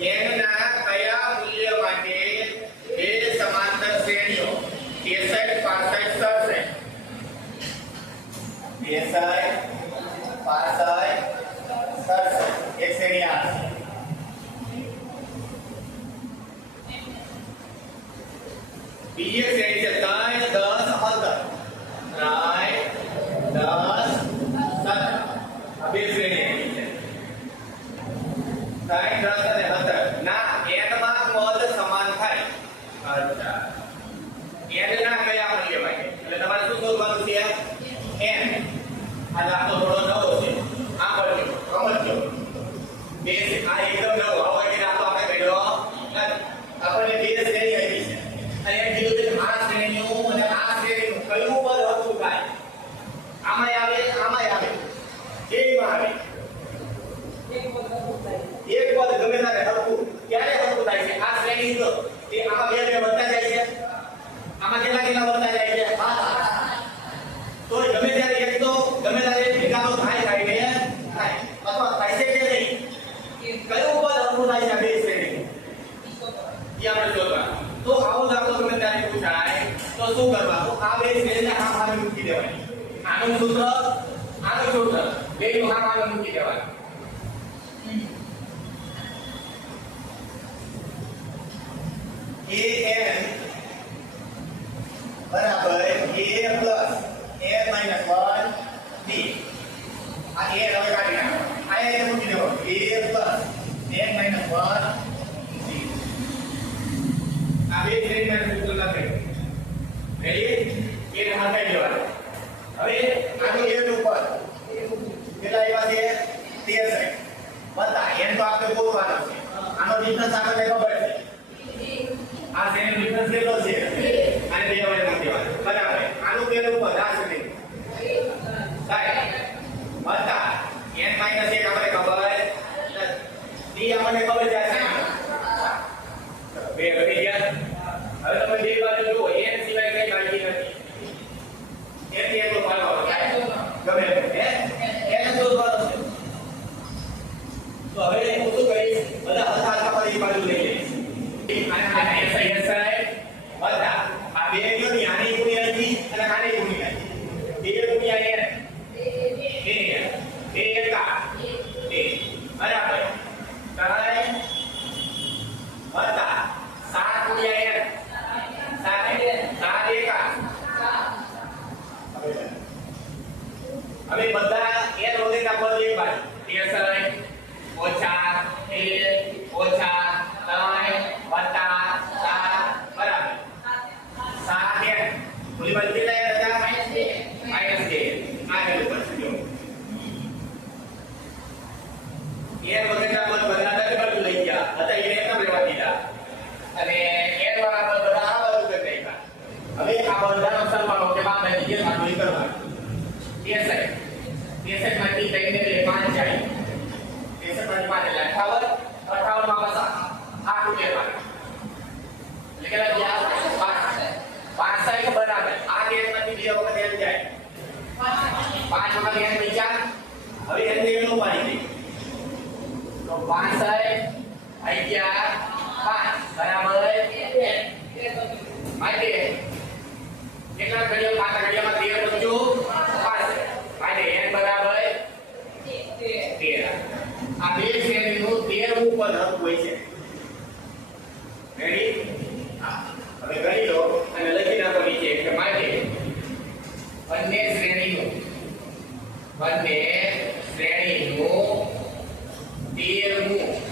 n ના કયા મૂલ્ય માટે બે સમાંતર શ્રેણીઓ 63 65 63 65 67 એક શ્રેણી આ બીજી શ્રેણી છે 3 10 17 3 10 17 આ બે શ્રેણી છે 3 10 અને 17 ના n માં પદ સમાન થાય અચ્છા n ના કયા મૂલ્ય માટે એટલે તમારે શું શોધવાનું છે n આ દાખલો થોડો નવો છે આ પડજો સમજજો બે આ એકદમ નવો આવો કે દાખલો આપણે કર્યો આપણે બે શ્રેણી આવી છે અને એમ કીધું કે આ શ્રેણીઓ અને આ શ્રેણીનું કયું પદ હરખું થાય આમાં આવે કેમાં આવે એક પદ ગમે ત્યારે હરખું ક્યારે હરખું થાય છે આ શ્રેણી તો એ આમાં બે વધતા જાય છે આમાં કેટલા વધતા જાય છે તો ગમે ત્યારે એક તો ગમે ત્યારે ભેગા તો થાય કે થાય અથવા થાય છે કે નહીં કયું પદ હરખું થાય છે આ બે શ્રેણી એ આપણે શોધવાનું તો આવો દાખલો ગમે ત્યારે પૂછાય તો શું કરવાનું આ બે શ્રેણીને આમ મૂકી દેવાની આનું સૂત્ર બે નું આમ મૂકી દેવાનું an બરાબર a plus n minus 1 d આ a હવે કાઢી નાખો આ એ મૂકી દેવો a plus n minus 1 d આ બે શ્રેણીના સૂત્ર લખે રેડી એ હટાઈ દેવાનું હવે આનું a નું પદ કેટલા આવ્યા છે 13 બતા n તો આપણે પૂરવાનું છે આનો ડિફરન્સ આપણે ખબર છે આ શ્રેણીનો ડિફરન્સ કેટલો છે અને બે વડે મૂકી દેવાનું બરાબર આનું પેલું પદ આ શ્રેણી થાય બતા n - 1 આપણે ખબર d આપણને ખબર છે બે ઘટી ગયા હવે તમે બે બાજુ જુઓ n સિવાય કઈ બાકી નથી n થી એકલો પાડવાનો ગમે હે n શોધવાનો છે તો હવે હું શું કરીશ બધા હથા પર એક બાજુ લઈ લઈશ અને આ એસઆઈ બધા આ બે ની આની ગુણ્યાથી અને આની ગુણ્યાથી બે ગુણ્યા n બે એકા બે બરાબર થાય બધા 7 ગુણ્યા n 7 એકા હવે બધા n વગેરેના પદ એક બાજુ 13 ઓછા 1 ઓછા 3 વત્તા 7 બરાબર 7 n બોલી બાજુ કેટલા હતા -2 આગળ ઉપર જો n વગેરેના પદ બધા આ બાજુ લઈ ગયા હતા એને એકમ લેવા દીધા અને n વાળા પદ બધા આ બાજુ કરી નાખ્યા હવે આ બધાનો સરવાળો કે બાદ ની જે બાજુ કરવાનો 63 માંથી 3 ને 5 જાય 63 માંથી 5 એટલે 58 માં પાછા 8 ઉમેરવાના એટલે કેટલા ગયા 65 બરાબર આ n માંથી બે વખત n જાય 5 વખત n બચ્યા હવે n ને નો પાડી દે તો 65 અહીંયા 5 બરાબર માટે કેટલા ઘડિયા 5 ઘડિયામાં 13 બચ્યું 5 માટે n બરાબર 13 આ બે શ્રેણીનું 13મું પદ હરખું હોય છે રેડી હવે ગણી લો અને લખી નાખો નીચે કે માટે બંને શ્રેણીનું 13મું